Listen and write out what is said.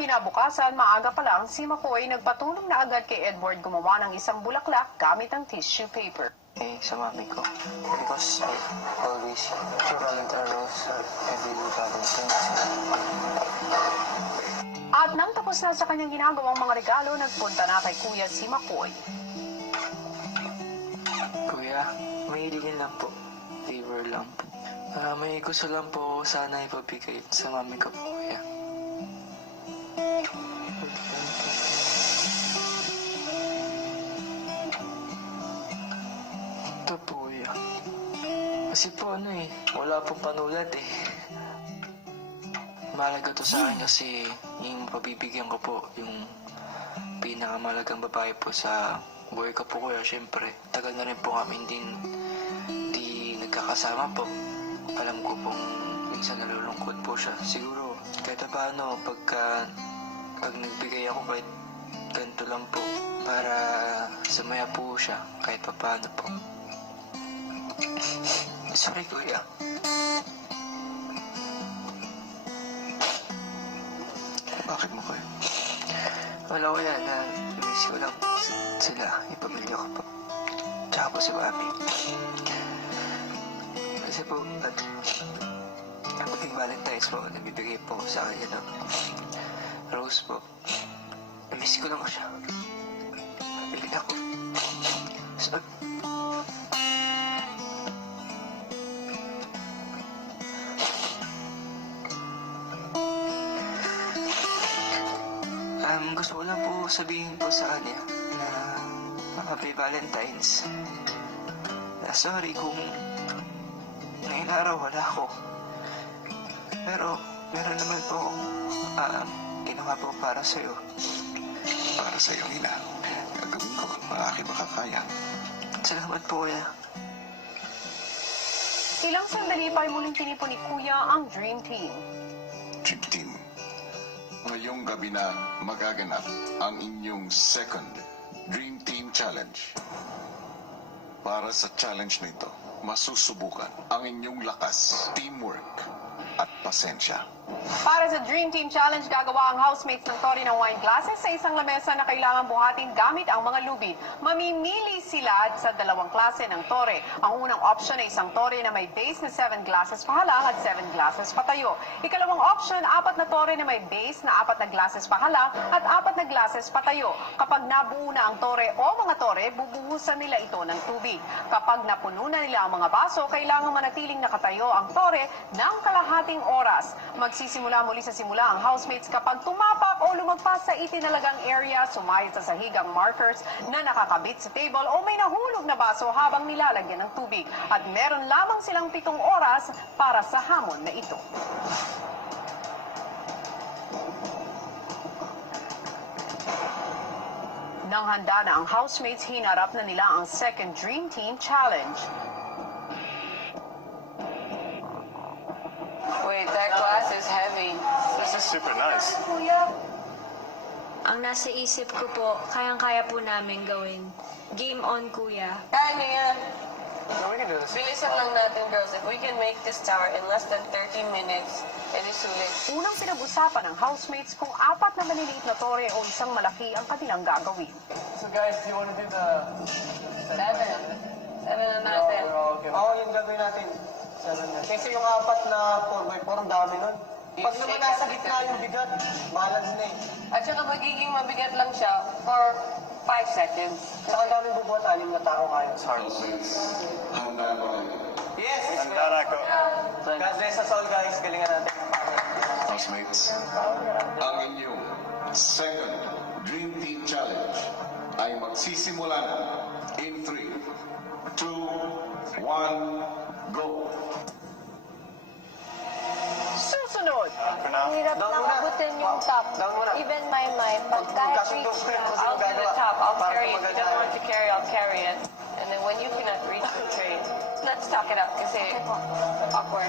Kinabukasan, maaga pa lang, si McCoy nagpatulong na agad kay Edward gumawa ng isang bulaklak gamit ang tissue paper. Sa mami ko. Because I always plant a rose every Valentine's. At nang tapos na sa kanyang ginagawang mga regalo, nagpunta na kay Kuya si McCoy. Kuya, may hilingin lang po. Favor lang po. May gusto lang po sana ipabigay sa mami ko po, kuya. Ito po, kuya. Kasi po wala pong panulat eh. Mahalaga to sa akin kasi yung pabibigyan ko po, yung pinakamalagang babae po sa buhay ko po, kuya. Siyempre, tagal na rin po kami hindi nagkakasama po. Alam ko pong minsan nalulungkot po siya. Siguro, kahit paano, pag nagbigay ako kahit ganito lang po, para sumaya po siya, kahit paano po. Sorry, kuya. Bakit mo, kuya? Wala ko yan, miss ko lang sila, ipamilya ko po. Tsaka po si mami. Kasi po, yung Valentine's po, nabibigay po sa kanya ng rose po. Miss ko lang siya. Pili ako. So, gusto ko lang po sabihin po sa kanya na Happy Valentine's. Na sorry kung ngayon araw wala ako. Pero meron naman po akong ginawa po para sa'yo. Para sa'yo, Nina. Gagawin ko, maaari makakaya. Salamat po, kuya. Ilang sandali pa ay muling tinipon ni Kuya ang Dream Team. Dream Team, ngayong gabi na magaganap ang inyong second Dream Team Challenge. Para sa challenge nito, masusubukan ang inyong lakas, teamwork, at pasensya. Para sa Dream Team Challenge, gagawa ang housemates ng tori ng wine glasses sa isang lamesa na kailangan buhatin gamit ang mga lubid. Mamimili sila sa dalawang klase ng tore. Ang unang option ay isang tore na may base na 7 glasses pahalang at 7 glasses patayo. Ikalawang option, 4 na tore na may base na 4 na glasses pahalang at 4 na glasses patayo. Kapag nabuo na ang tore o mga tore, bubuhusan nila ito ng tubig. Kapag napuno na nila ang mga baso, kailangan manatiling nakatayo ang tore ng kalahating oras. Magsisimula muli sa simula ang housemates kapag tumapak o lumagpas sa itinalagang area, sumayad sa sahigang markers na nakakabit sa table o may nahulog na baso habang nilalagyan ng tubig. At meron lamang silang 7 oras para sa hamon na ito. Nang handa na ang housemates, hinarap na nila ang second Dream Team Challenge. Wait, that glass is heavy. This is super nice. Ang nasa isip ko po, kayang-kaya po namin gawin. Game on, kuya. Kaya niyo yan. No, we can do this. Bilisan lang natin, girls. If we can make this tower in less than 30 minutes, edi sulit. Unang pinag-usapan ng housemates kung 4 na maliliit na tore o isang malaki ang kanilang gagawin. So guys, do you want to do the... 7 na natin. Oo, yung gagawin natin. Kasi yung 4 na 4x4, ang dami nun. Pag naman nasa gitna yung bigat, balance na eh. At saka magiging mabigat lang siya for 5 seconds. Saka ang daming bubuhat, 6 na tao kaya. Housemates, handa ba kayo? Yes! Handa na ako. God bless us all, guys. Galingan natin. Housemates, ang inyong second Dream Team Challenge ay magsisimula na in 3, 2, 1, go! Susunod! For Hirap Down na muna. abutin yung top. Down muna. Even my mind, pag kahit Magkasundo reach ko rin na. kung sino I'll do the gagawa. top. I'll Para carry it. If you maganda. don't want to carry, I'll carry it. And then when you cannot reach the tray, let's talk it out kasi awkward.